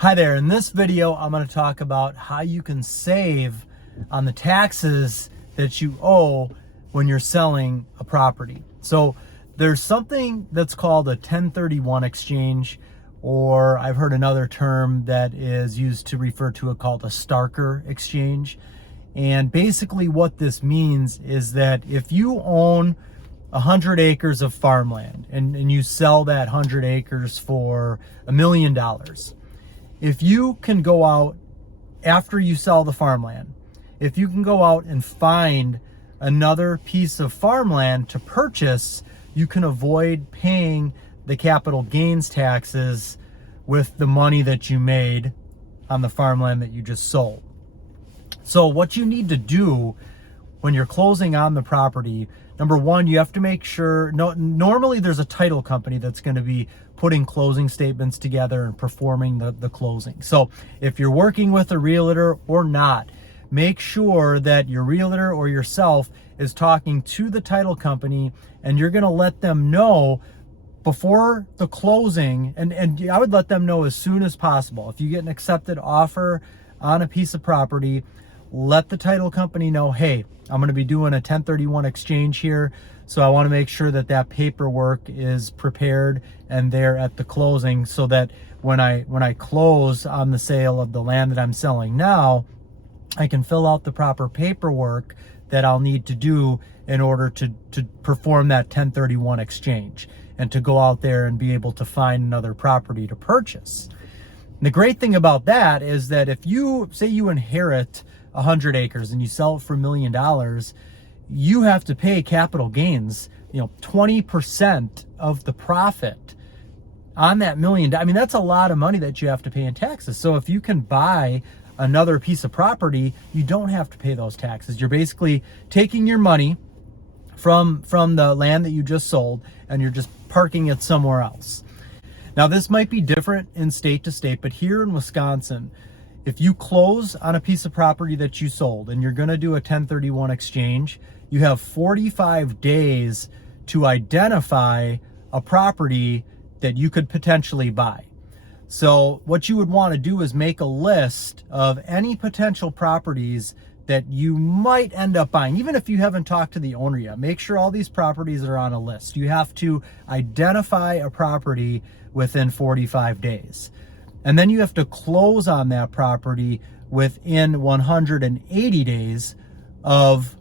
Hi there, in this video I'm going to talk about how you can save on the taxes that you owe when you're selling a property. So there's something that's called a 1031 exchange, or I've heard another term that is used to refer to it called a starker exchange. And basically what this means is that if you own 100 acres of farmland and you sell that 100 acres for $1 million, if you can go out after you sell the farmland, if you can go out and find another piece of farmland to purchase, you can avoid paying the capital gains taxes with the money that you made on the farmland that you just sold. So what you need to do when you're closing on the property, number one, you have to make sure, normally there's a title company that's going to be putting closing statements together and performing the closing. So if you're working with a realtor or not, make sure that your realtor or yourself is talking to the title company, and you're going to let them know before the closing, and I would let them know as soon as possible. If you get an accepted offer on a piece of property, let the title company know, hey, I'm going to be doing a 1031 exchange here, so I want to make sure that that paperwork is prepared and there at the closing, so that when I close on the sale of the land that I'm selling now, I can fill out the proper paperwork that I'll need to do in order to perform that 1031 exchange and to go out there and be able to find another property to purchase. And the great thing about that is that if you say you inherit 100 acres and you sell it for $1 million, you have to pay capital gains, 20% of the profit on that $1 million. I mean, that's a lot of money that you have to pay in taxes. So if you can buy another piece of property, you don't have to pay those taxes. You're basically taking your money from the land that you just sold and you're just parking it somewhere else. Now, this might be different in state to state, but here in Wisconsin, if you close on a piece of property that you sold and you're going to do a 1031 exchange, you have 45 days to identify a property that you could potentially buy. So what you would want to do is make a list of any potential properties that you might end up buying. Even if you haven't talked to the owner yet, make sure all these properties are on a list. You have to identify a property within 45 days. And then you have to close on that property within 180 days of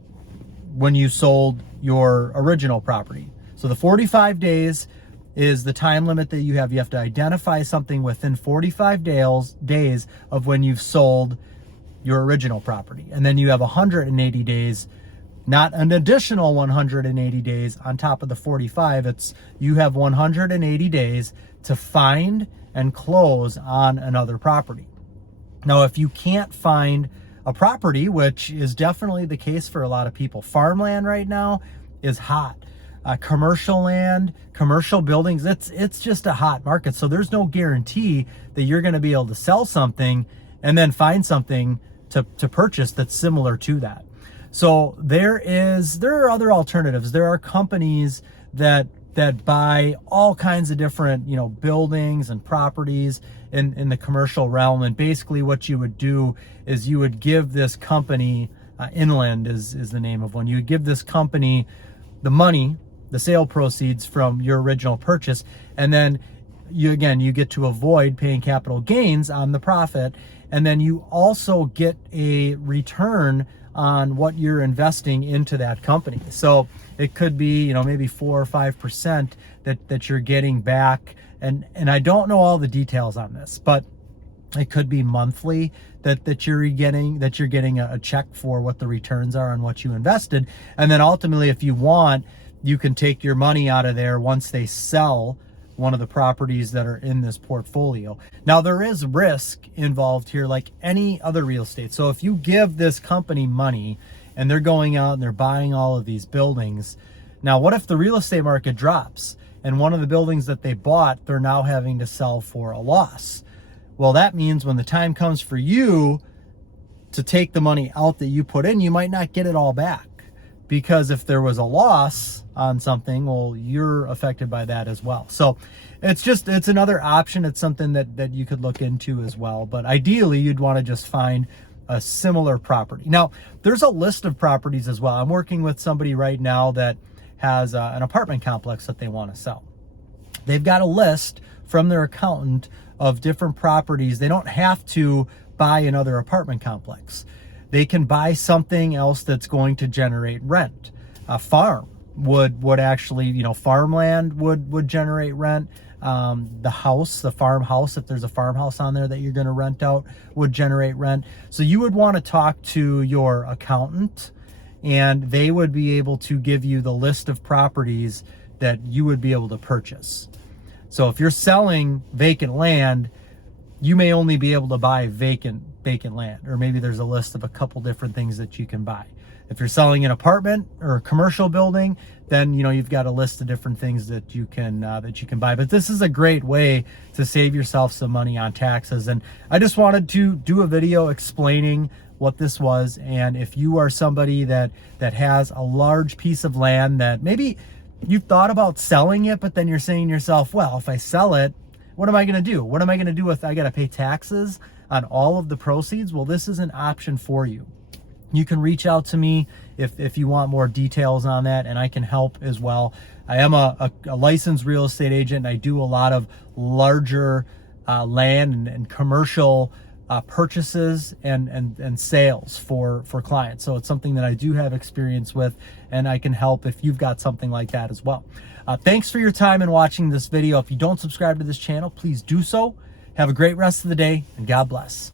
when you sold your original property. So the 45 days is the time limit that you have. You have to identify something within 45 days of when you've sold your original property. And then you have 180 days, not an additional 180 days on top of the 45. You have 180 days to find and close on another property. Now, if you can't find a property, which is definitely the case for a lot of people, farmland right now is hot. Commercial land, commercial buildings, it's just a hot market. So there's no guarantee that you're going to be able to sell something and then find something to purchase that's similar to that. So there are other alternatives. There are companies that buy all kinds of different, buildings and properties in the commercial realm. And basically what you would do is you would give this company, Inland is the name of one, you would give this company the money, the sale proceeds from your original purchase, and then you get to avoid paying capital gains on the profit, and then you also get a return on what you're investing into that company. So it could be, maybe 4 or 5% that you're getting back. And I don't know all the details on this, but it could be monthly that you're getting a check for what the returns are on what you invested. And then ultimately, if you want, you can take your money out of there once they sell one of the properties that are in this portfolio. Now, there is risk involved here like any other real estate. So if you give this company money and they're going out and they're buying all of these buildings, now what if the real estate market drops and one of the buildings that they bought, they're now having to sell for a loss? Well, that means when the time comes for you to take the money out that you put in, you might not get it all back. because if there was a loss on something, well, you're affected by that as well. So it's another option. It's something that you could look into as well. But ideally, you'd want to just find a similar property. Now, there's a list of properties as well. I'm working with somebody right now that has an apartment complex that they want to sell. They've got a list from their accountant of different properties. They don't have to buy another apartment complex. They can buy something else that's going to generate rent. A farm would actually, farmland would generate rent. The farmhouse, if there's a farmhouse on there that you're going to rent out, would generate rent. So you would want to talk to your accountant, and they would be able to give you the list of properties that you would be able to purchase. So if you're selling vacant land, you may only be able to buy vacant land, or maybe there's a list of a couple different things that you can buy. If you're selling an apartment or a commercial building, then you've got a list of different things that you can buy. But this is a great way to save yourself some money on taxes. And I just wanted to do a video explaining what this was. And if you are somebody that has a large piece of land that maybe you've thought about selling it, but then you're saying to yourself, well, if I sell it, what am I going to do? What am I going to do if I got to pay taxes on all of the proceeds? Well, this is an option for you. You can reach out to me if you want more details on that, and I can help as well. I am a licensed real estate agent, and I do a lot of larger land and commercial purchases and sales for clients. So it's something that I do have experience with, and I can help if you've got something like that as well. Thanks for your time in watching this video. If you don't subscribe to this channel, please do so. Have a great rest of the day, and God bless.